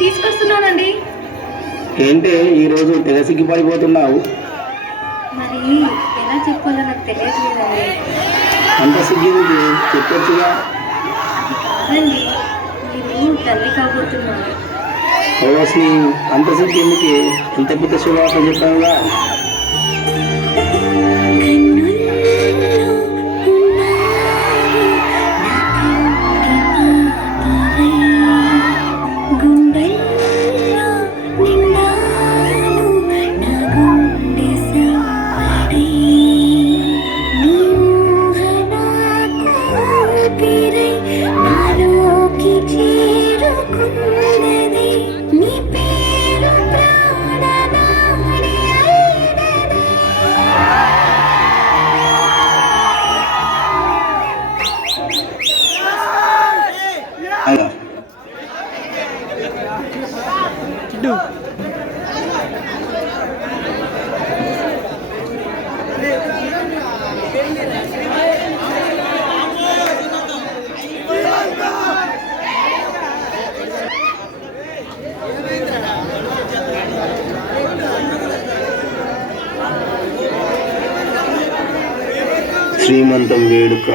తీసుకొస్తున్నానండి. ఏంటి ఈరోజు తెగ సిగ్గుపడిపోతున్నావు? మరి ఎలా చెప్పాలో నాకు తెలియట్లేదండి. అంత సిగ్గింది చెప్పొచ్చుగా. కాదండి, మీరు తల్లి కాబోతున్నారు. ఓసి అంత సిగ్గిందుకి ఇంత పెద్ద శుభార్త చెప్పావుగా. శ్రీమంతం వేడుక.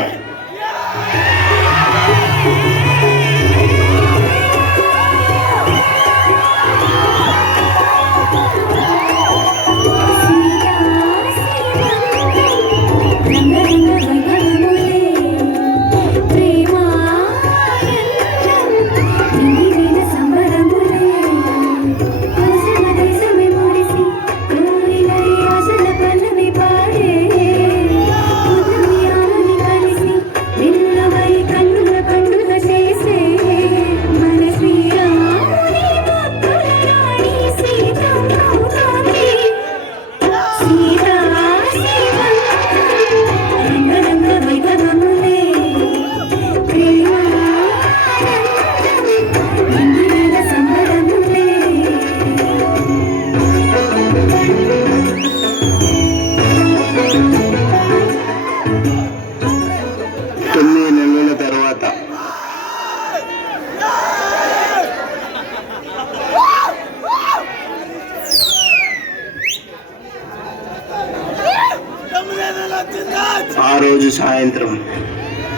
ఆ రోజు సాయంత్రం.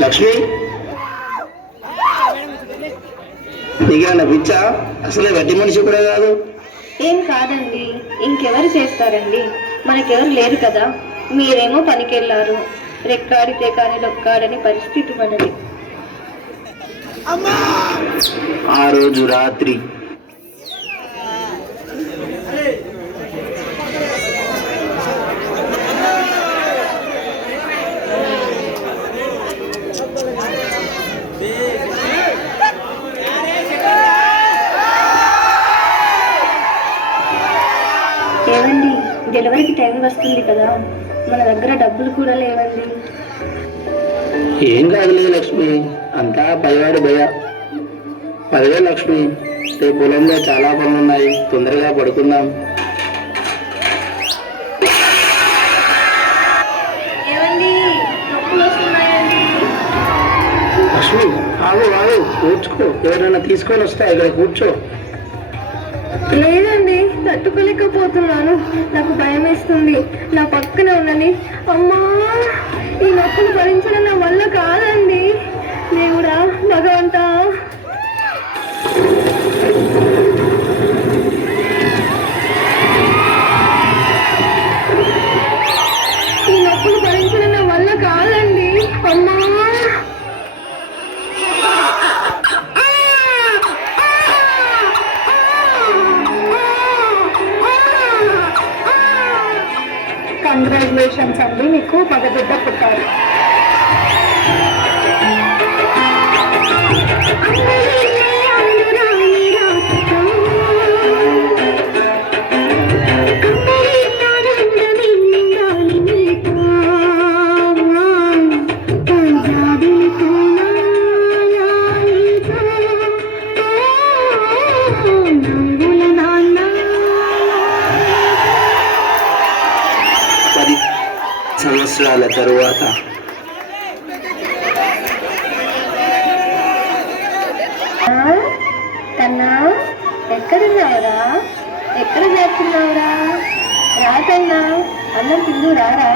లక్ష్మి, నీకేమన్నా పిచ్చా? అసలే గట్టి మనిషి కూడా కాదు. ఏం కాదండి, ఇంకెవరు చేస్తారండి? మనకెవరు లేరు కదా. మీరేమో పనికెళ్ళారు. రెక్కాడితే కానీ లొక్కాడని పరిస్థితి మనది. ఆ రోజు రాత్రి ఏవండి, డెలివరీకి టైం వస్తుంది కదా, మన దగ్గర డబ్బులు కూడా లేవండి. ఏం కాదులే లక్ష్మి, అంతా పైవాడి భయ. 10,000 లక్ష్మి, రేపు పొలంలో చాలా పనులు ఉన్నాయి, తొందరగా పడుకుందాం. ఏవండి, డబ్బులు వస్తున్నాయండి. లక్ష్మి ఆగు ఆగు, కూర్చుకో, ఎవరైనా తీసుకొని వస్తా, ఇక్కడ కూర్చో. లేదండి, తట్టుకోలేకపోతున్నాను. నాకు భయం వేస్తుంది. నా పక్కన ఉన్నది. అమ్మా, ఈ నొప్పులు భరించడం నా వల్ల కాదండి. దేవుడా, భగవంతా, ఈ నొప్పులు భరించడం నా వల్ల కాదండి. అమ్మా, కంగ్రాచులేషన్స్ అండి, మీకు మగబిడ్డ పుట్టారు. సంవత్సరాల తరువాత కన్నా ఎక్కడున్నావురా? ఎక్కడ చేస్తున్నావురా? రాకన్నా అన్నం తిందు రారా?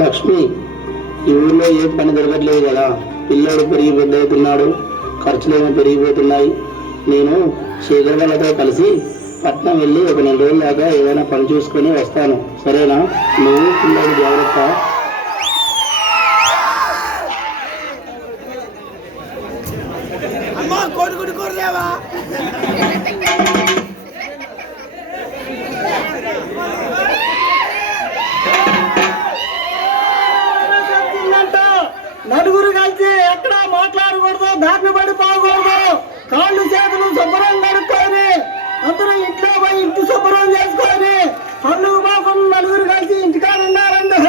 లక్ష్మి, ఈ ఊళ్ళో ఏ పని దొరకట్లేదు కదా. పిల్లోడు పెరిగి పెద్ద అవుతున్నాడు, ఖర్చులేమో పెరిగిపోతున్నాయి. నేను శేఖర్ వాళ్ళతో కలిసి పట్నం వెళ్ళి ఒక 4 రోజుల దాకా ఏదైనా పని చూసుకొని వస్తాను, సరేనా? నువ్వు పిల్లోడు జాగ్రత్త. నలుగురు కలిసి ఎక్కడ మాట్లాడకూడదు, దారిని పడి పోకూడదు. కాళ్ళు చేతులు శుభ్రం కడుక్కొని అందరూ ఇంట్లో పోయి ఇంటి శుభ్రం చేసుకొని పళ్ళు పోకుండా నలుగురు కలిసి ఇంటికాడ ఉన్నారండి.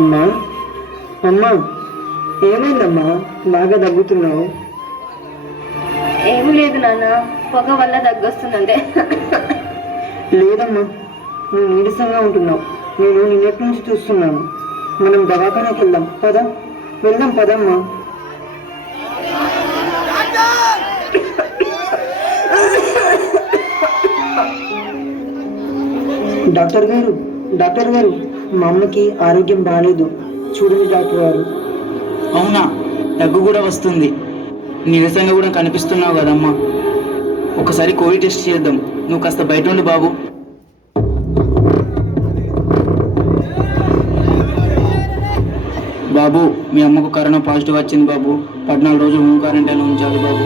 అమ్మా, అమ్మా, ఏమైందమ్మా? బాగా దగ్గుతున్నావు. ఏమి లేదు నాన్న, పొగ వల్ల దగ్గొస్తుందంటే. లేదమ్మా, నువ్వు నీరసంగా ఉంటున్నావు. నేను నిన్నటి నుంచి చూస్తున్నాను. మనం దవాఖానకి వెళ్దాం పదా, వెళ్దాం పదమ్మా. డాక్టర్ గారు, డాక్టర్ గారు, మా అమ్మకి ఆరోగ్యం బాగాలేదు, చూడండి డాక్టర్ గారు. అవునా? దగ్గు కూడా వస్తుంది, నీరసంగా కూడా కనిపిస్తున్నావు కదమ్మా. ఒకసారి కోవిడ్ టెస్ట్ చేద్దాం. నువ్వు కాస్త బయట ఉండు బాబు. బాబు, మీ అమ్మకు కరోనా పాజిటివ్ వచ్చింది బాబు. 14 రోజులు హోమ్ క్వారంటైన్లో ఉంచాలి బాబు.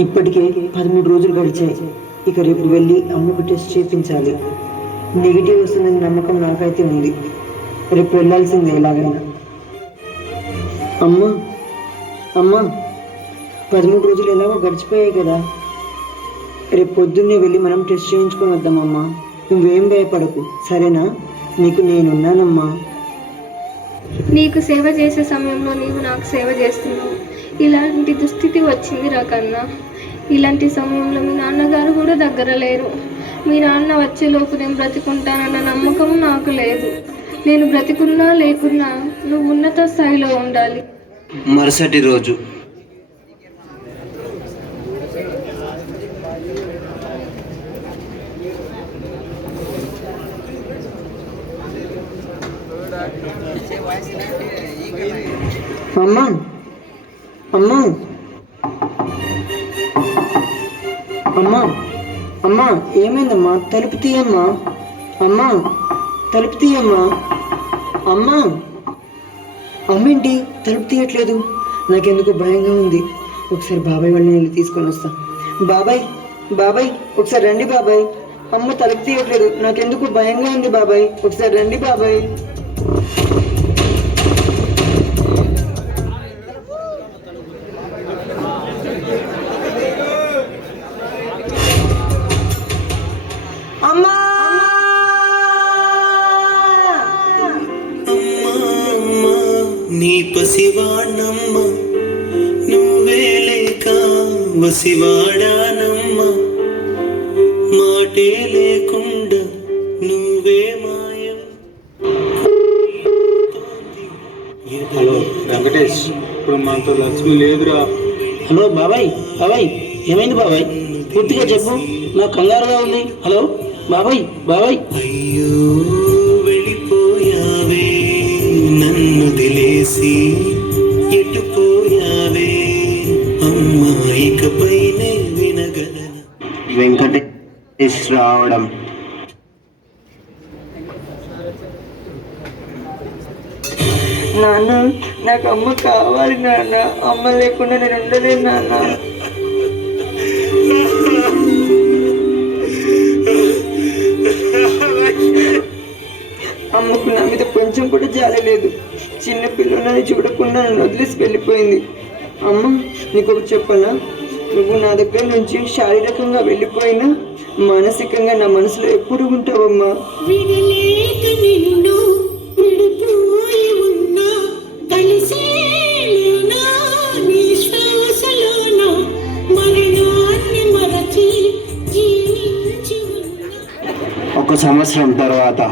ఇప్పటికే 13 రోజులు గడిచాయి. ఇక రేపు వెళ్ళి అమ్మకు టెస్ట్ చేయించాలి. నెగిటివ్ వస్తుందని నమ్మకం నాకైతే ఉంది. రేపు వెళ్ళాల్సిందే ఎలాగైనా. అమ్మా, అమ్మా, 13 రోజులు ఎలాగో గడిచిపోయాయి కదా. రేపు పొద్దున్నే వెళ్ళి మనం టెస్ట్ చేయించుకొని వద్దామమ్మా. నువ్వేం భయపడకు, సరేనా? నీకు నేనున్నానమ్మా. నీకు సేవ చేసే సమయంలో నీవు నాకు సేవ చేస్తున్నావు. ఇలాంటి దుస్థితి వచ్చింది రాకన్నా. ఇలాంటి సమయంలో మీ నాన్నగారు కూడా దగ్గర లేరు. మీ నాన్న వచ్చేలోపు నేను బ్రతికుంటానన్న నమ్మకం నాకు లేదు. నేను బ్రతికున్నా లేకున్నా నువ్వు ఉన్నత స్థాయిలో ఉండాలి. మరుసటి రోజు అమ్మా అమ్మా అమ్మా అమ్మా ఏమైందమ్మా? తలుపు తీయమ్మా. అమ్మా తలుపు తీయమ్మా. అమ్మా అమ్మేంటి తలుపు తీయట్లేదు? నాకెందుకు భయంగా ఉంది. ఒకసారి బాబాయ్ వాళ్ళని వెళ్ళి తీసుకొని వస్తా. బాబాయ్ బాబాయ్ ఒకసారి రండి బాబాయ్. అమ్మ తలుపు తీయట్లేదు, నాకెందుకు భయంగా ఉంది బాబాయ్. ఒకసారి రండి బాబాయ్. అమ్మా నీ పసివాణమ్మ నువ్వే లేక వసివాడానమ్మ మాటే లేకుండా నువ్వే మాయం. హలో వెంకటేష్, ఇప్పుడు మనతో లక్ష్మి లేదురా. హలో బాబాయ్, బాబాయ్ ఏమైంది బాబాయ్? పూర్తిగా చెప్పు, నాకు కంగారుగా ఉంది. హలో బాబాయ్, బాబాయ్. అయ్యో వెళ్ళిపోయావే నన్ను తెలిసి ఎటుపోయావే అమ్మా ఇకపైనే వినగలన. వెంకటేష్ రావడం. నాన్న నాకు అమ్మ కావాలి నాన్న. అమ్మ లేకుండా నేను ఉండలేను నాన్న. అమ్మకు నా మీద కొంచెం కూడా జాలి లేదు. చిన్న పిల్లలని చూడకుండా నన్ను వదిలేసి వెళ్ళిపోయింది. అమ్మ నీకు ఒకటి చెప్పనా? నువ్వు నా దగ్గర నుంచి శారీరకంగా వెళ్ళిపోయినా మానసికంగా నా మనసులో ఎప్పుడు ఉంటావమ్మా. విడలేక నిన్ను విడిపోయి ఉన్నా కలిసేనా నీ శ్వాసలోన మరణాన్ని మరచి జీవించి ఉన్నా. 1 సంవత్సరం తర్వాత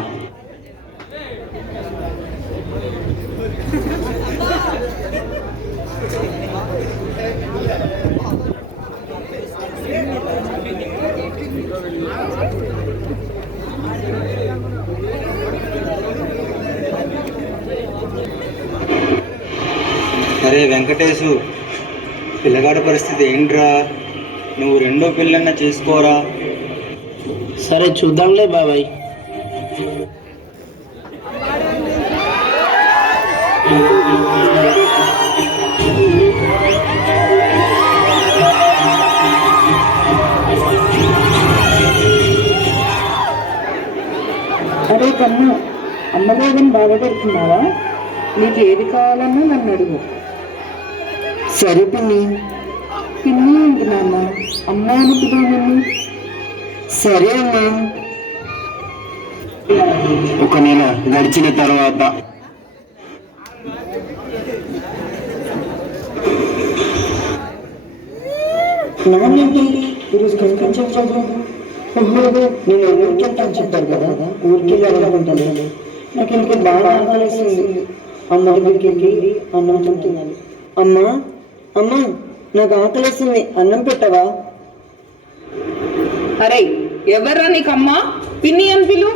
అరే వెంకటేశు, పిల్లగాడి పరిస్థితి ఏంట్రా? నువ్వు రెండో పిల్లన్న చేసుకోరా. సరే చూద్దాంలే బాబాయ్. అరే కన్నా, అమ్మగారిని బాధపడుతున్నావా? నీకు ఏది కావాలన్నా నన్ను అడుగు. సరే పిన్ని. పిన్ని ఏంటి నాన్న, అమ్మ అని పిలువు నిన్ను. సరే అమ్మా. 1 నెల గడిచిన తర్వాత నాన్నేంటి ఈరోజు కనిపించలేదు? నేను ఊరికి వెళ్తాను చెప్పారు కదా, ఊరికి వెళ్ళాలనుకుంటాను. నాకు ఎందుకు బాగా ఆకలిస్తుంది. అమ్మ దగ్గరికి వెళ్ళి అన్నం తినాలి. అమ్మా అమ్మా నాకు ఆకలిస్తుంది, అన్నం పెట్టవా? అరే ఎవర్రా నీకమ్మా? పిన్ని అని పిలు.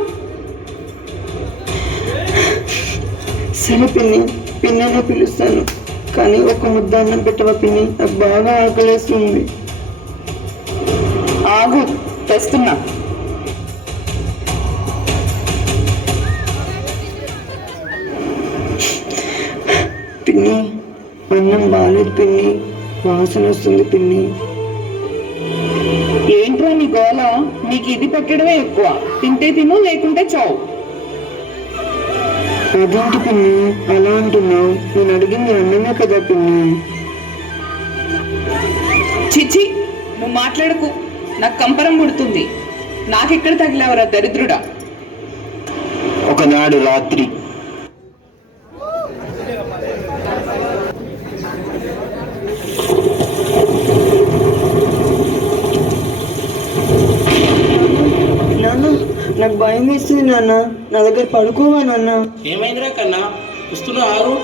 సరే పిన్ని, పిన్ని అనే పిలుస్తాను, కానీ ఒక ముద్ద అన్నం పెట్టవా పిన్ని? నాకు బాగా ఆకలిస్తుంది. ఆగు, తెస్తున్నా. పిన్ని అన్నం బాగాలేదు పిన్ని, వాసన వస్తుంది పిన్ని. ఏంట్రా నీ గోల? నీకు ఇది పెట్టడమే ఎక్కువ. తింటే తిను, లేకుంటే చావు. అదేంటి పిన్ని అలా అంటున్నావు? నేను అడిగింది అన్నమే కదా పిన్ని. చిచి, నువ్వు మాట్లాడకు, నాకు కంపరం పుడుతుంది. నాకెక్కడ తగిలేవరా దరిద్రుడా. ఒకనాడు రాత్రి నాన్న నాకు భయం వేస్తుంది నాన్న, నా దగ్గర పడుకోవా నాన్న? ఏమైందిరా కన్నా? వస్తున్నా ఆగు.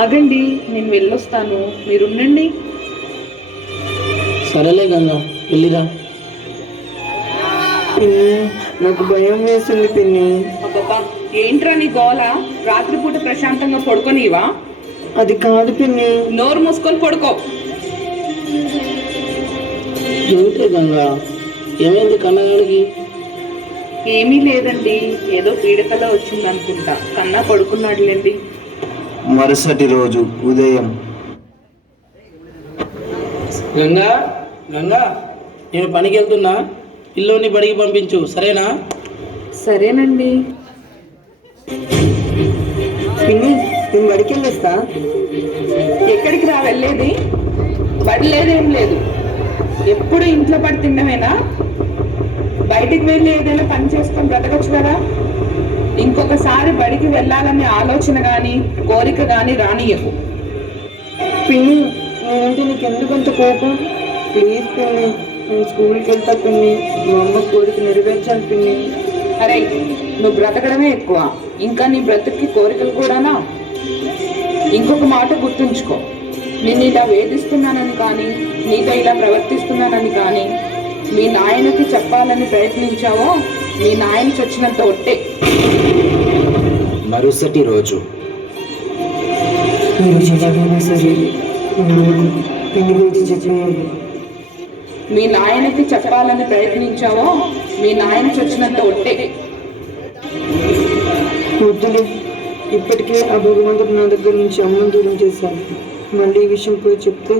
ఆగండి, నేను వెళ్ళొస్తాను, మీరుండండి. సరేలే గంగా, వెళ్ళిరా. పిన్ని నాకు భయం వేస్తుంది పిన్ని. అబ్బబ్బా, ఏంట్రా నీ గోల? రాత్రిపూట ప్రశాంతంగా పడుకోనివా? అది కాదు పిన్ని. నోరు మూసుకొని పడుకో. ఏమిటే గంగా, ఏమైంది కన్నగాడికి? ఏమీ లేదండి, ఏదో పీడకలో వచ్చింది అనుకుంటా. కన్నా పడుకున్నాడులేండి. మరుసటి రోజు ఉదయం గంగా, గంగా, నేను పనికి వెళ్తున్నా, పిల్లోని బడికి పంపించు, సరేనా? సరేనండి. పిన్ని నేను బడికి వెళ్ళేస్తా. ఎక్కడికి రా వెళ్ళేది? బడి లేదేం లేదు, ఎప్పుడు ఇంట్లో పడి తిన్నమేనా? బయటికి వెళ్ళి ఏదైనా పని చేసుకొని బ్రతకచ్చు కదా. ఇంకొకసారి బడికి వెళ్ళాలనే ఆలోచన కానీ కోరిక కానీ రానియకు. పిన్ని నేనంటే నీకు ఎందుకు అంత కోపం? ప్లీజ్ పిన్ని, నేను స్కూల్కి వెళ్తా పిన్ని. మా అమ్మ కోరిక నెరవేర్చాను పిన్ని. అరే, నువ్వు బ్రతకడమే ఎక్కువ, ఇంకా నీ బ్రతుక్కి కోరికలు కూడానా? ఇంకొక మాట గుర్తుంచుకో, నేను ఇలా వేధిస్తున్నానని కానీ నీతో ఇలా ప్రవర్తిస్తున్నానని కానీ మీ నాయనకి చెప్పాలని ప్రయత్నించావో మీ నాయన చచ్చినంత ఒట్టే. మరుసటి రోజు మీరు ఎలాగైనా సరే నాకు పిన్ని గురించి చెప్పేయాలి. మీ నాయనకి చెప్పాలని ప్రయత్నించావో మీ నాయన చచ్చినంత ఒట్టే. వద్దులే, ఇప్పటికే ఆ భగవంతుడు నా దగ్గర నుంచి అమ్మని దూరం చేశాను. మళ్ళీ ఈ విషయం పోయి చెప్తే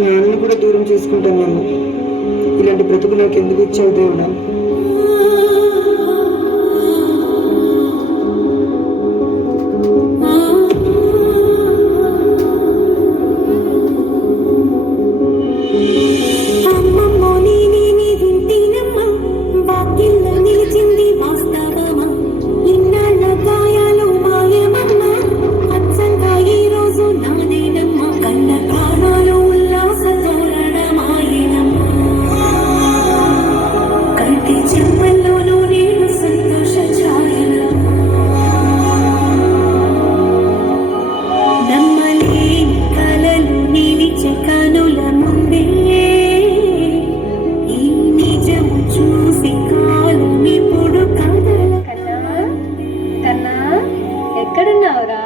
నాన్నని కూడా దూరం చేసుకుంటానేమో. ఇలాంటి బ్రతుకు నాకు ఎందుకు ఇచ్చావు దేవుడా? కన్నా, ఎక్కడున్నావురా?